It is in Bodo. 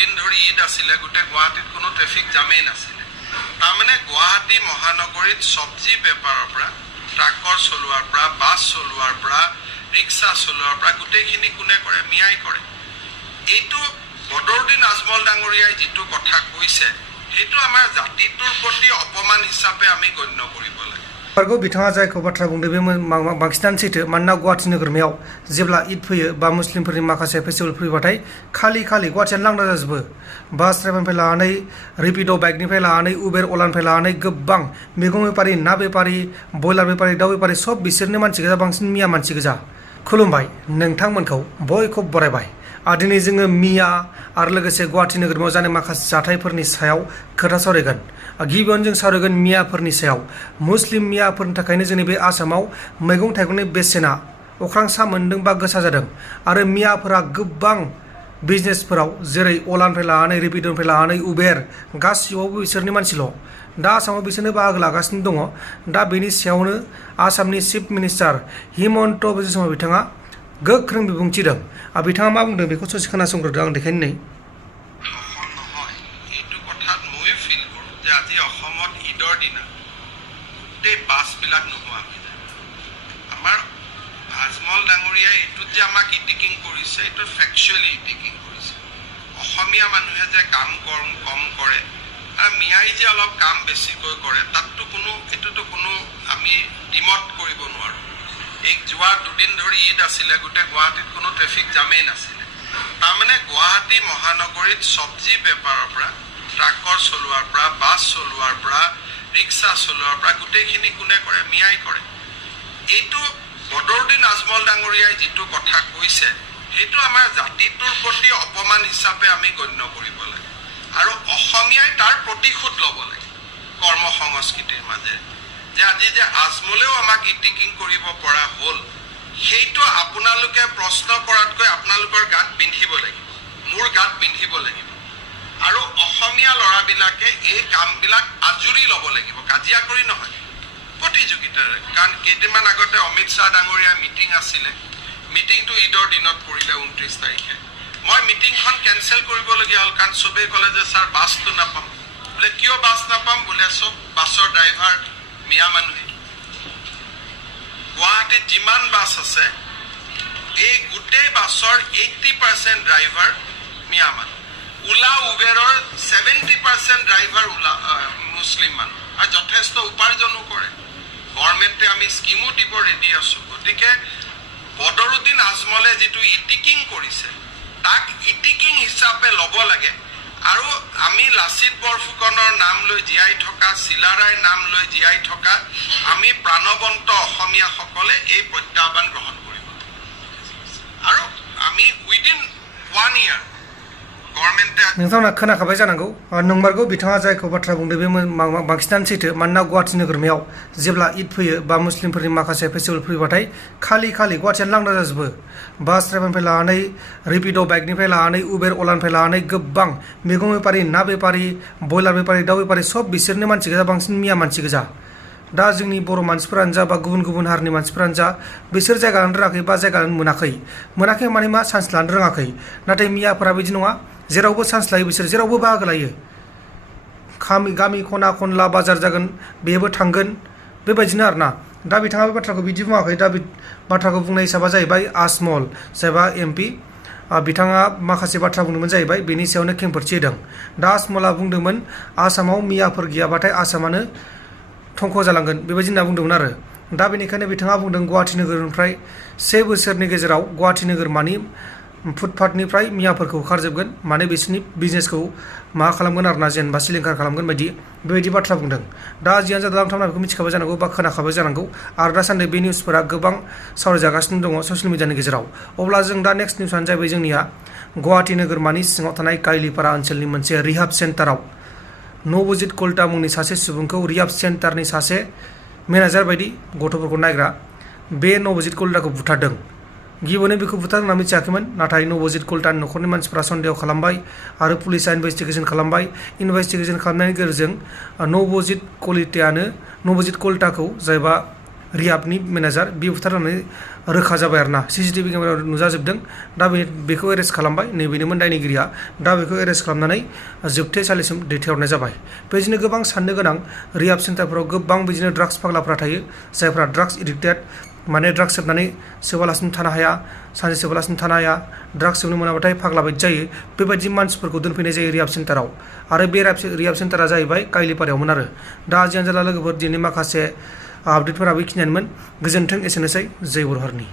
দুদিন ধৰি ঈদ আছিলে গোটেই গুৱাহাটীত কোনো ট্ৰেফিক জামেই নাছিলে তাৰমানে গুৱাহাটী মহানগৰীত চব্জি বেপাৰৰ পৰা ট্ৰাকৰ চলোৱাৰ পৰা বাছ চলোৱাৰ পৰা ৰিক্সা চলোৱাৰ পৰা গোটেইখিনি কোনে কৰে মিয়াই কৰে এইটো বদৰুদ্দিন আজমল ডাঙৰীয়াই যিটো কথা কৈছে সেইটো আমাৰ জাতিটোৰ প্ৰতি অপমান হিচাপে আমি গণ্য কৰিব লাগে Pargo bitanga jai ko batra bungde be Pakistan site manna Guwahati nogormayaw jebla Eid फैयो बा मुस्लिमफोरनि माखासे फेस्टिवल फैबाथाय खालि गुवाहाटियानो लांदा जाजोबो बास ड्राइभारनिफ्राय लानानै रेपिड' बाइकनिफ्राय लानानै उबेर अलानिफ्राय लानानै गोबां मैगं बेपारि ना बेपारि बयलार बेपारि दाउ बेपारि सब बिसोरनो मानसि गोजा बांसिन मिया मानसि गोजा खुलुमबाय नोंथांमोनखौ बयखौबो बरायबाय दिनै जोङो मिया आरो लोगोसे गुवाहाटि नोगोरमायाव जानाय माखासे जाथायफोरनि सायाव खोथा सावरायगोन गिबियावनो जों सावरायगोन मियाफोरनि सायाव मुस्लिम मियाफोरनि थाखायनो जोंनि बे आसामाव मैगं थाइगंनि बेसेना अख्रां सा मोनदों बा गोसा जादों आरो मियाफोरा गोबां बिजनेसफोराव जेरै अलानिफ्राय लानानै रेपिड'निफ्राय लानानै उबेर गासिबावबो बिसोरनि मानसिल' दा आसामाव बिसोरनो बाहागो लागासिनो दङ दा बेनि सायावनो आसामनि चिफ मिनिस्टार हिमन्त बिश्व शर्मा बिथाङा गोख्रों बिबुंथि होदों बिथाङा मा बुंदों बेखौ ससे खोनासंग्रोदो आं देखायनो नै এইটো কথাত মই ফিল কৰোঁ যে আজি অসমত ঈদৰ দিনা গোটেই বাছবিলাক নোহোৱা হৈ যায় আমাৰ আজমল ডাঙৰীয়াই এইটোত যে আমাক ইটিকিং কৰিছে এইটো ফেকচুৱেলি ইটিকিং কৰিছে অসমীয়া মানুহে যে কাম কম কৰে আৰু মিয়াই যে অলপ কাম বেছিকৈ কৰে তাততো এইটোতো কোনো আমি ডিমট কৰিব নোৱাৰোঁ এই যোৱা দুদিন ধৰি ঈদ আছিলে গোটেই গুৱাহাটীত কোনো ট্ৰেফিক জামেই নাছিলে তাৰমানে গুৱাহাটী মহানগৰীত চব্জি বেপাৰৰ পৰা ট্ৰাকৰ চলোৱাৰ পৰা বাছ চলোৱাৰ পৰা ৰিক্সা চলোৱাৰ পৰা গোটেইখিনি কোনে কৰে মিয়াই কৰে এইটো বদৰুদ্দিন আজমল ডাঙৰীয়াই যিটো কথা কৈছে সেইটো আমাৰ জাতিটোৰ প্ৰতি অপমান হিচাপে আমি গণ্য কৰিব লাগে আৰু অসমীয়াই তাৰ প্ৰতিশোধ ল'ব লাগে কৰ্ম সংস্কৃতিৰ মাজেৰে যে আজি যে আজমলেও আমাক ইটিকিং কৰিব পৰা হ'ল সেইটো আপোনালোকে প্ৰশ্ন কৰাতকৈ আপোনালোকৰ গাত বিন্ধিব লাগিব মোৰ গাত বিন্ধিব লাগিব আৰু অসমীয়া ল'ৰাবিলাকে এই কামবিলাক আজুৰি ল'ব লাগিব কাজিয়া কৰি নহয় প্ৰতিযোগিতাৰে কাৰণ কেইদিনমান আগতে অমিত শ্বাহ ডাঙৰীয়া মিটিং আছিলে মিটিংটো ঈদৰ দিনত পৰিলে 29 তাৰিখে মই মিটিংখন কেনচেল কৰিবলগীয়া হ'ল কাৰণ চবেই ক'লে যে ছাৰ বাছটো নাপাম বোলে কিয় বাছ নাপাম বোলে চব বাছৰ ড্ৰাইভাৰ মিয়া মানুহে গুৱাহাটীত যিমান বাছ আছে এই গোটেই বাছৰ 80% ড্ৰাইভাৰ মিয়া মানুহ ওলা উবেৰৰ 70% ড্ৰাইভাৰ মুছলিম মানুহ আৰু যথেষ্ট উপাৰ্জনো কৰে গভৰ্ণমেণ্টে আমি স্কিমো দিব ৰেডি আছোঁ গতিকে বদৰুদ্দিন আজমলে যিটো ইটিকিং কৰিছে তাক ইটিকিং হিচাপে ল'ব লাগে আৰু আমি লাচিত বৰফুকনৰ নাম লৈ জীয়াই থকা চিলাৰায়ৰ নাম লৈ জীয়াই থকা আমি প্ৰাণৱন্ত অসমীয়াসকলে এই প্ৰত্যাহ্বান গ্ৰহণ কৰিব আৰু আমি উইদিন 1 year नोंथांमोना खोनाखाबाय जानांगौ नंमारगौ बिथाङा जायखौ बाथ्रा बुंदों बे बांसिनानो सैथो मानोना गुवाहाटि नोगोरमायाव जेब्ला ईद फैयो बा मुस्लिमफोरनि माखासे फेस्टिवल फैबाथाय खालि गुवाहाटियानो लांदा जाजोबो बास ड्राइभारनिफ्राय लानानै रेपिड' बाइकनिफ्राय लानानै उबेर अलानिफ्राय लानानै गोबां मैगं बेपारि ना बेपारि बयलार बेपारि दाउ बेपारि सब बिसोरनो मानसि गोजा बांसिन मिया मानसि गोजा दा जोंनि बर' मानसिफोरानो जा बा गुबुन हारिनि मानसिफोरानो जा बिसोर जायगा लानो रोङाखै बा जायगा लानो मोनाखै माने मा चान्स लानो रोङाखै नाथाय मियाफोरा बिदि नङा जेरावबो चान्स लायो बिसोर जेरावबो बाहागो लायो गामि खना खनला बाजार जागोन बेबो थांगोन बेबायदिनो आरोना दा बिथाङा बे बाथ्राखौ बिदि बुङाखै दा बाथ्राखौ बुंनाय हिसाबा जाहैबाय आजमल जायबा एमपि बिथाङा माखासे बाथ्रा बुंदोंमोन जाहैबाय बेनि सायावनो खेंफोरथि होदों दा आजमला बुंदोंमोन आसामाव मियाफोर गैयाबाथाय आसामानो थंख' जालांगोन बेबायदि होनना बुंदोंमोन आरो दा बेनिखायनो बिथाङा बुंदों गुवाहाटि नोगोरनिफ्राय 1 बोसोरनि गेजेराव गुवाहाटि नोगोरमानि फुटपाथनिफ्राय मियाफोरखौ होखारजोबगोन माने बिसोरनि बिजनेसखौ मा खालामगोन आरोना जेनेबा सिलिंखार खालामगोन बेबायदि बाथ्रा बुंदों दा जियानो जादों नोंथांमोना बेखौ मिथिखाबाय जानांगौ बा खोनाखाबाय जानांगौ आरो दासान्दि बे निउसफोरा गोबां सावरायजागासिनो दङ ससियेल मिडियानि गेजेराव अब्ला जों दा नेक्स्ट निउसआनो जाहैबाय जोंनिया गुवाहाटि नोगोरमानि सिङाव थानाय काइलिपारा ओनसोलनि मोनसे रिहाब सेन्टाराव नबजित कलिता मुंनि सासे सुबुंखौ रिहाब सेन्टारनि सासे मेनेजार बायदि गथ'फोरखौ नायग्रा बे नबजित कलिताखौ बुथारदों गिबियावनो बेखौ बुथारदों होनना मिथियाखैमोन नाथाय नबजित कलितानि न'खरनि मानसिफ्रा सन्देह खालामबाय आरो पुलिसा इनभेस्टिगेसन खालामबाय इनभेस्टिगेसन खालामनायनि गेजेरजों नबजित कलिताखौ जायबा रियाबनि मेनेजार बे बुथारनानै रोखा जाबाय आरोना CCTV केमेरायाव नुजाजोबदों दा बेखौ एरेस्ट खालामबाय नैबेनोमोन दायनिगिरिया दा बेखौ एरेस्ट खालामनानै जोबथेसालिसिम दैथायहरनाय जाबाय बेबायदिनो गोबां साननो गोनां रियाब सेन्टारफोराव गोबां बिदिनो ड्राग्स फाग्लाफ्रा थायो जायफ्रा ड्राग्स एडिक्टेड माने ड्राग्स सोबनानै सोबालासिनो थानो हाया सानसे सोबालासिनो थानो हाया ड्राग्स सोबनो मोनाबाथाय फाग्ला बायदि जायो बेबायदि मानसिफोरखौ दोनफैनाय जायो रियाब सेन्टाराव आरो बे रियाब सेन्टारा जाहैबाय काइलिपारायावमोन आरो दा जियानो जाला लोगोफोर दिनै माखासे आपडेटफोरा बेखिनियानोमोन गोजोन्थों एसेनोसै जय बर' हारिनि